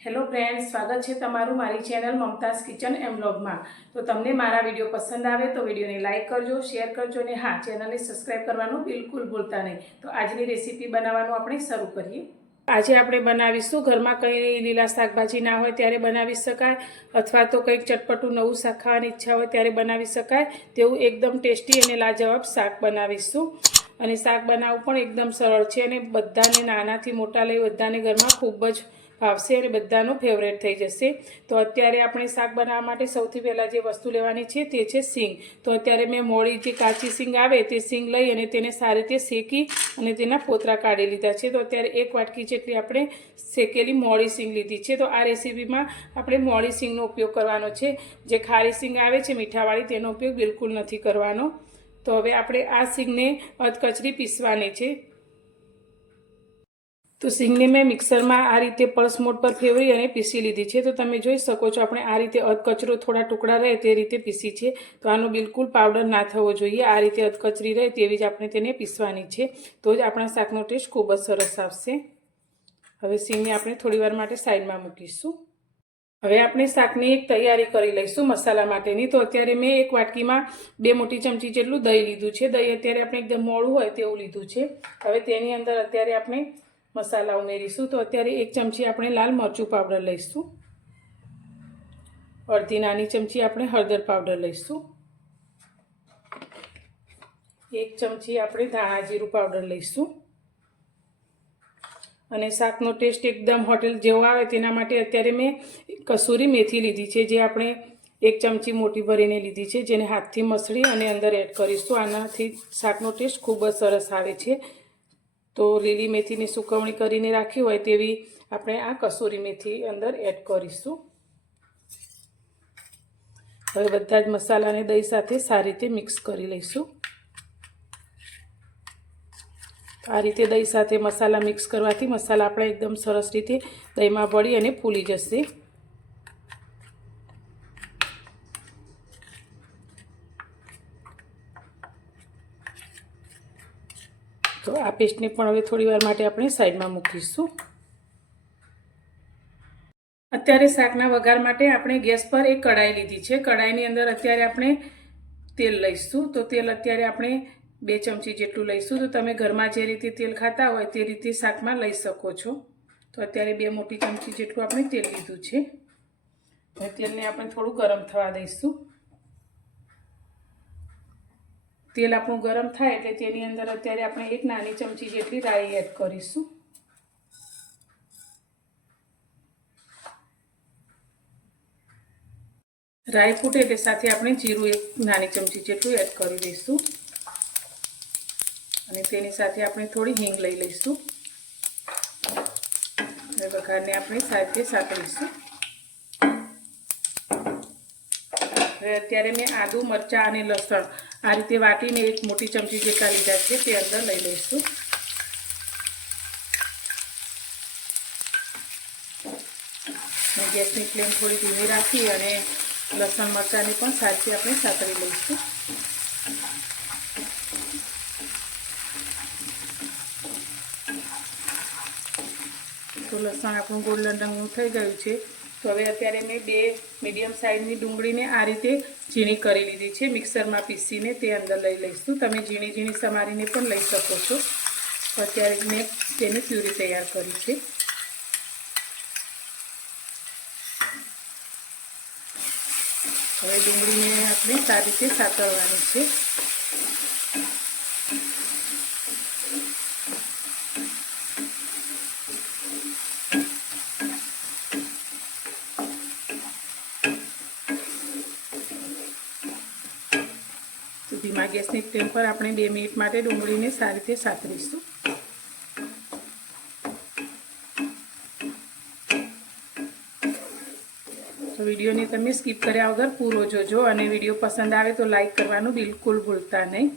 Hello friends, સ્વાગત છે તમારું મારી ચેનલ મમતાઝ કિચન એન્ડ વ્લોગમાં। તો તમને મારા વિડીયો પસંદ આવે તો વિડીયોને લાઇક કરજો, શેર કરજો અને હા, ચેનલને સબસ્ક્રાઈબ કરવાનું બિલકુલ ભૂલતા નહીં। તો આજની રેસીપી બનાવવાનું આપણે શરૂ કરીએ। આજે આપણે બનાવીશું, ઘરમાં કંઈ લીલા શાકભાજી ના હોય ત્યારે બનાવી શકાય, અથવા તો કંઈક ચટપટું નવું શાક ખાવાની ઈચ્છા હોય ત્યારે બનાવી શકાય તેવું એકદમ ટેસ્ટી અને લાજવાબ શાક બનાવીશું। અને શાક બનાવવું પણ એકદમ સરળ છે અને બધાને નાનાથી મોટા લઈ બધાને ઘરમાં ખૂબ જ ભાવશે અને બધાનું ફેવરેટ થઈ જશે। તો અત્યારે આપણે શાક બનાવવા માટે સૌથી પહેલાં જે વસ્તુ લેવાની છે તે છે સિંગ। તો અત્યારે મેં મોળી જે કાચી સિંગ આવે તે સિંગ લઈ અને તેને સારી રીતે શેકી અને તેના પોતરા કાઢી લીધા છે। તો અત્યારે 1 વાટકી જેટલી આપણે શેકેલી મોળી સિંગ લીધી છે। તો આ રેસીપીમાં આપણે મોળી સિંગનો ઉપયોગ કરવાનો છે, જે ખારી સિંગ આવે છે મીઠાવાળી તેનો ઉપયોગ બિલકુલ નથી કરવાનો। તો હવે આપણે આ સિંગને અધકચરી પીસવાની છે। તો સિંગને મેં મિક્સરમાં આ રીતે પલ્સ મોડ પર ફેરવી અને પીસી લીધી છે। તો તમે જોઈ શકો છો આપણે આ રીતે અધકચરો થોડા ટુકડા રહે તે રીતે પીસી છે। તો આનો બિલકુલ પાવડર ના થવો જોઈએ, આ રીતે અધકચરી રહે તેવી જ આપણે તેને પીસવાની છે, તો જ આપણા શાકનો ટેસ્ટ ખૂબ જ સરસ આવશે। હવે સિંગને આપણે થોડીવાર માટે સાઈડમાં મૂકીશું। હવે આપણે શાકની એક તૈયારી કરી લઈશું મસાલા માટેની। તો અત્યારે મેં 1 વાટકીમાં 2 મોટી ચમચી જેટલું દહીં લીધું છે। દહીં અત્યારે આપણે એકદમ મોળું હોય તેવું લીધું છે। હવે તેની અંદર અત્યારે આપણે મસાલા ઉમેરીશું। તો અત્યારે 1 ચમચી આપણે લાલ મરચું પાવડર લઈશું, અડધી નાની ચમચી આપણે હળદર પાવડર લઈશું, 1 ચમચી આપણે ધાણા જીરું પાવડર લઈશું। અને શાકનો ટેસ્ટ એકદમ હોટેલ જેવો આવે તેના માટે અત્યારે મેં કસૂરી મેથી લીધી છે, જે આપણે 1 ચમચી મોટી ભરીને લીધી છે, જેને હાથથી મસળી અને અંદર એડ કરીશું। આનાથી શાકનો ટેસ્ટ ખૂબ જ સરસ આવે છે। તો લીલી મેથીની સુકવણી કરીને રાખી હોય તેવી આપણે આ કસૂરી મેથી અંદર એડ કરીશું। હવે બધા જ મસાલાને દહીં સાથે સારી રીતે મિક્સ કરી લઈશું। આ રીતે દહીં સાથે મસાલા મિક્સ કરવાથી મસાલા આપણા એકદમ સરસ રીતે દહીંમાં ભળી અને ફૂલી જશે। તો આ પેસ્ટને પણ હવે થોડીવાર માટે આપણે સાઈડમાં મૂકીશું। અત્યારે શાકના વઘાર માટે આપણે ગેસ પર એક કઢાઈ લીધી છે। કઢાઈની અંદર અત્યારે આપણે તેલ લઈશું। તો તેલ અત્યારે આપણે 2 ચમચી જેટલું લઈશું। તો તમે ઘરમાં જે રીતે તેલ ખાતા હોય તે રીતે શાકમાં લઈ શકો છો। તો અત્યારે 2 મોટી ચમચી જેટલું આપણે તેલ લીધું છે। હવે તેલને આપણે થોડું ગરમ થવા દઈશું। તેલ આપણું ગરમ થાય એટલે તેની અંદર અત્યારે આપણે 1 નાની ચમચી જેટલી રાઈ એડ કરીશું। રાઈ ફૂટે તે સાથે આપણે જીરું 1 નાની ચમચી જેટલું એડ કરી દઈશું અને તેની સાથે આપણે થોડી હિંગ લઈ લઈશું। હવે વઘારને આપણે સારી રીતે સાંતળીશું। હવે અત્યારે મેં આદુ, મરચાં અને લસણ આ રીતે વાટીને 1 મોટી ચમચી જેટલા લીધા છે, તે અંદર લઈ લઈશું। ગેસની ફ્લેમ થોડી ધીમી રાખી અને લસણ મરચાંને પણ સારી આપણે સાંતળી લઈશું। તો લસણ આપણું ગોલ્ડન રંગનું થઈ ગયું છે। તો હવે અત્યારે મેં 2 મીડિયમ સાઇઝની ડુંગળીને આ રીતે ઝીણી કરી લીધી છે, મિક્સરમાં પીસીને તે અંદર લઈ લઈશું। તમે ઝીણી ઝીણી સમારીને પણ લઈ શકો છો। તો અત્યારે મેં તેની પ્યુરી તૈયાર કરી છે। હવે ડુંગળીને આપણે સારી રીતે સાતળવાની છે। તો ધીમા ગેસની ફ્લેમ પર આપણે 2 મિનિટ માટે ડુંગળીને સારી રીતે સાતળીશું। તો વિડીયોને તમે સ્કીપ કર્યા વગર પૂરો જોજો અને વિડીયો પસંદ આવે તો લાઈક કરવાનું બિલકુલ ભૂલતા નહીં।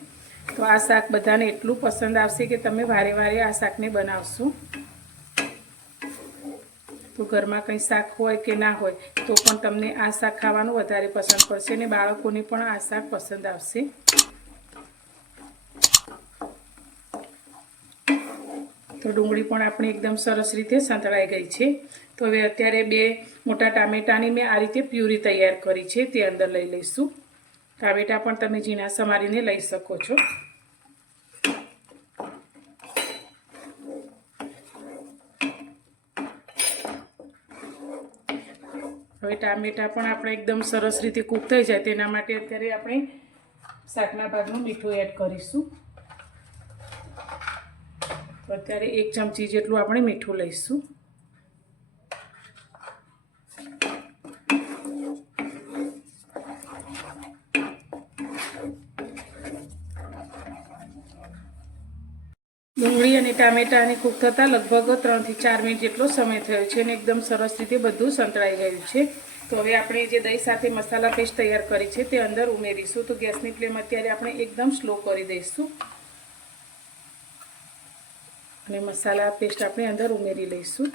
તો આ શાક બધાને એટલું પસંદ આવશે કે તમે વારે વારે આ શાકને બનાવશો। તો ઘરમાં કંઈ શાક હોય કે ના હોય તો પણ તમને આ શાક ખાવાનું વધારે પસંદ પડશે અને બાળકોને પણ આ શાક પસંદ આવશે। તો ડુંગળી પણ આપણી એકદમ સરસ રીતે સંતળાઈ ગઈ છે। તો તો હવે અત્યારે 2 મોટા ટામેટાની મેં આ રીતે પ્યુરી તૈયાર કરી છે, તે અંદર લઈ લઈશું. ટામેટા પણ તમે ઝીણા સમારીને લઈ શકો છો. હવે ટામેટા પણ આપણે એકદમ સરસ રીતે કૂક થઈ જાય તેના માટે અત્યારે આપણે શાકના ભાગનું મીઠું એડ કરીશું. તો અત્યારે 1 ચમચી જેટલું આપણે મીઠું લઈશું. ડુંગળી અને ટામેટાને કૂક થતાં લગભગ 3 થી 4 મિનિટ જેટલો સમય થયો છે અને એકદમ સરસ રીતે બધું સંતળાઈ ગયું છે. તો હવે આપણે જે દહીં સાથે મસાલા પેસ્ટ તૈયાર કરી છે તે અંદર ઉમેરીશું. તો ગેસની ફ્લેમ અત્યારે આપણે એકદમ સ્લો કરી દઈશું અને મસાલા પેસ્ટ આપણે અંદર ઉમેરી લઈશું.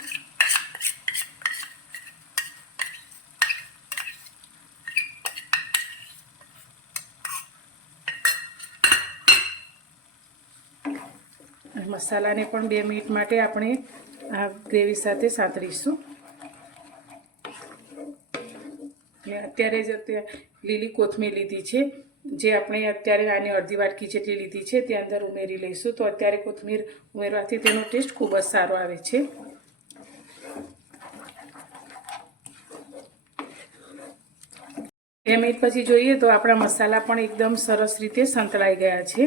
મસાલાને પણ 2 મિનિટ માટે આપણે આ ગ્રેવી સાથે સાંતળીશું. અને અત્યારે જ લીલી કોથમીર લીધી છે, જે આપણે અત્યારે આની અડધી વાટકી જેટલી લીધી છે તે અંદર ઉમેરી લઈશું. તો અત્યારે કોથમીર ઉમેરવાથી તેનો ટેસ્ટ ખૂબ જ સારો આવે છે. બે મિનિટ પછી જોઈએ તો આપણા મસાલા પણ એકદમ સરસ રીતે સંતળાઈ ગયા છે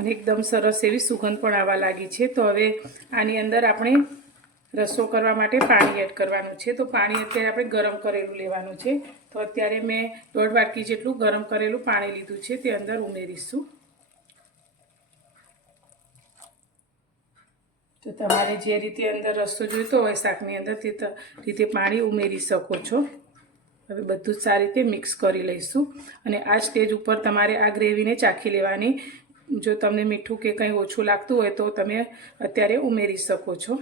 અને એકદમ સરસ એવી સુગંધ પણ આવવા લાગી છે. તો હવે આની અંદર આપણે રસો કરવા માટે પાણી એડ કરવાનું છે. તો પાણી અત્યારે આપણે ગરમ કરેલું લેવાનું છે. તો અત્યારે મેં 1.5 વાટકી જેટલું ગરમ કરેલું પાણી લીધું છે, તે અંદર ઉમેરીશું. તો તમારે જે રીતે અંદર રસો જોઈતો હોય શાકની અંદર તે રીતે પાણી ઉમેરી શકો છો. હવે બધું જ સારી રીતે મિક્સ કરી લઈશું અને આ સ્ટેજ ઉપર તમારે આ ગ્રેવીને ચાખી લેવાની. જો તમને મીઠું કે કંઈ ઓછું લાગતું હોય તો તમે અત્યારે ઉમેરી શકો છો.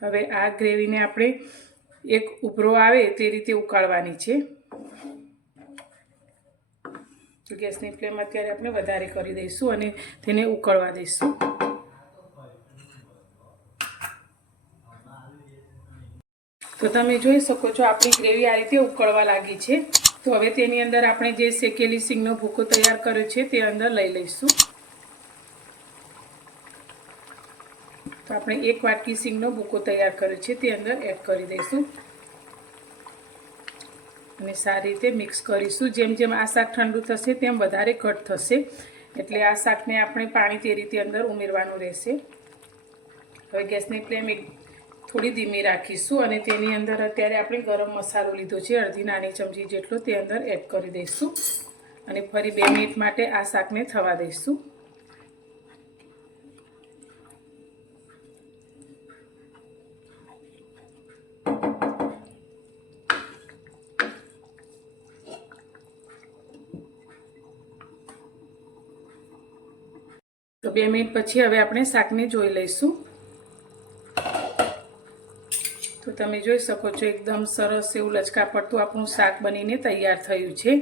હવે આ ગ્રેવીને આપણે એક ઉભરો આવે તે રીતે ઉકાળવાની છે. તો ગેસની ફ્લેમ અત્યારે આપણે વધારે કરી દઈશું અને તેને ઉકળવા દઈશું. તો તમે જોઈ શકો છો આપણી ગ્રેવી આ રીતે ઉકળવા લાગી છે. તો હવે તેની અંદર આપણે જે શેકેલી સિંગનો ભૂકો તૈયાર કર્યો છે તે અંદર લઈ લઈશું. તો આપણે 1 વાટકી સિંગનો ભૂકો તૈયાર કર્યો છે તે અંદર એડ કરી દઈશું અને સારી રીતે મિક્સ કરીશું. જેમ જેમ આ શાક ઠંડુ થશે તેમ વધારે ઘટ થશે, એટલે આ શાકને આપણે પાણી તે રીતે અંદર ઉમેરવાનું રહેશે. હવે ગેસની ફ્લેમ થોડી ધીમી રાખીશું અને તેની અંદર અત્યારે આપણે ગરમ મસાલો લીધો છે, અડધી નાની ચમચી જેટલો, તે અંદર એડ કરી દઈશું અને ફરી 2 મિનિટ માટે આ શાકને થવા દઈશું. તો 2 મિનિટ પછી હવે આપણે શાકને જોઈ લઈશું. તો તમે જોઈ શકો છો એકદમ સરસ એવું લચકા પડતું આપણું શાક બનીને તૈયાર થયું છે.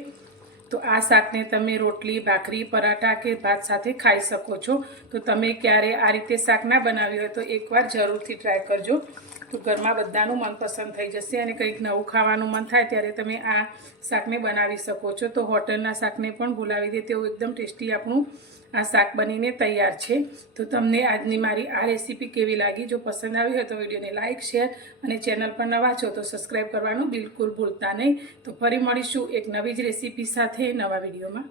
તો આ શાકને તમે રોટલી, ભાખરી, પરાઠા કે ભાત સાથે ખાઈ શકો છો. તો તમે ક્યારે આ રીતે શાક ના બનાવ્યું હોય તો એકવાર જરૂરથી ટ્રાય કરજો. તો ઘરમાં બધાનું મનપસંદ થઈ જશે અને કંઈક નવું ખાવાનું મન થાય ત્યારે તમે આ શાકને બનાવી શકો છો. તો હોટલના શાકને પણ ભૂલાવી દે તેવું એકદમ ટેસ્ટી આપણું આ શાક બનીને તૈયાર છે. તો તમને આજની મારી આ રેસીપી કેવી લાગી? જો પસંદ આવી હોય તો વિડીયોને લાઇક, શેર અને ચેનલ પર નવા છો તો સબસ્ક્રાઈબ કરવાનું બિલકુલ ભૂલતા નહીં. તો ફરી મળીશું એક નવી જ રેસીપી સાથે નવા વિડીયોમાં.